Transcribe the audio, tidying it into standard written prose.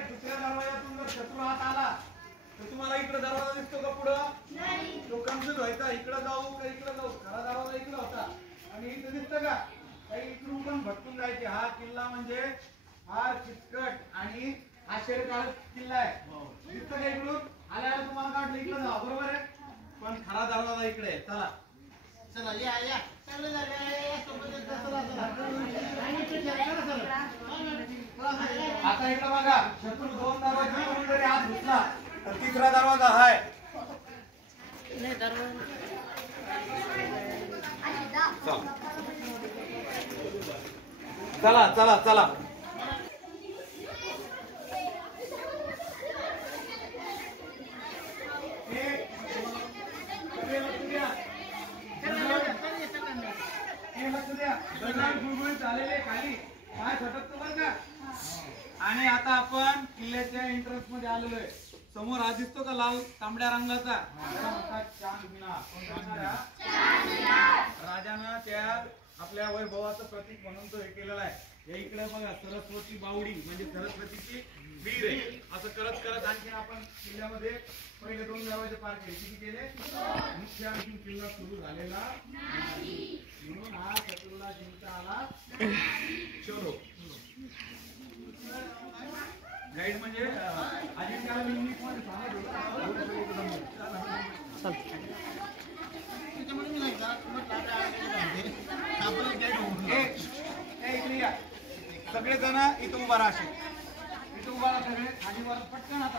दुसऱ्या दरवाजातून जर शत्रू हात आला तर तुम्हाला इकडे दरवाजा दिसतो का पुढं? तो कन्फ्युज व्हायचा, इकडे जाऊ का इकडे जाऊ. खरा दरवाजा इकडे होता आणि इथं दिसतं का काही इकडून पण भटकून जायचे. हा किल्ला म्हणजे फार किचकट आणि आश्चर्यकारक किल्ला आहे. दिसतं का इकडून आल्याला तुम्हाला वाटलं इकडे जाऊ, बरोबर आहे, पण खरा दरवाजा इकडे आहे. चला चला या या आता इकडे बघा, शत्रू दोन दरवाजे जरी आत घुसला तर तिसरा दरवाजा आहे. चला चला चला झालेले खाली काय फटकतो बरं का. आणि आता आपण किल्ल्याच्या एंट्रन्स मध्ये आलेलो आहे. समोर हा दिसतो का लाल तांबड्या रंगाचा राजानं त्या आपल्या वैभवाचं प्रतीक म्हणून तो हे केलेला आहे. या इकडे बघा सरस्वती बावडी म्हणजे सरस्वतीची वीर आहे. असं करत करत आणखीन आपण किल्ल्यामध्ये पहिले दोन दरवाजे पार केले. किती केले? मुख्य आणखी किल्ला सुरू झालेला म्हणून हा शत्रूला जिंकता आला. चलो गाईड म्हणजे अजिंक्याला इंग्लिश मध्ये सगळे जण इथं उभा राहा. इथं उभा राहा सगळे आणि वर पटकन आता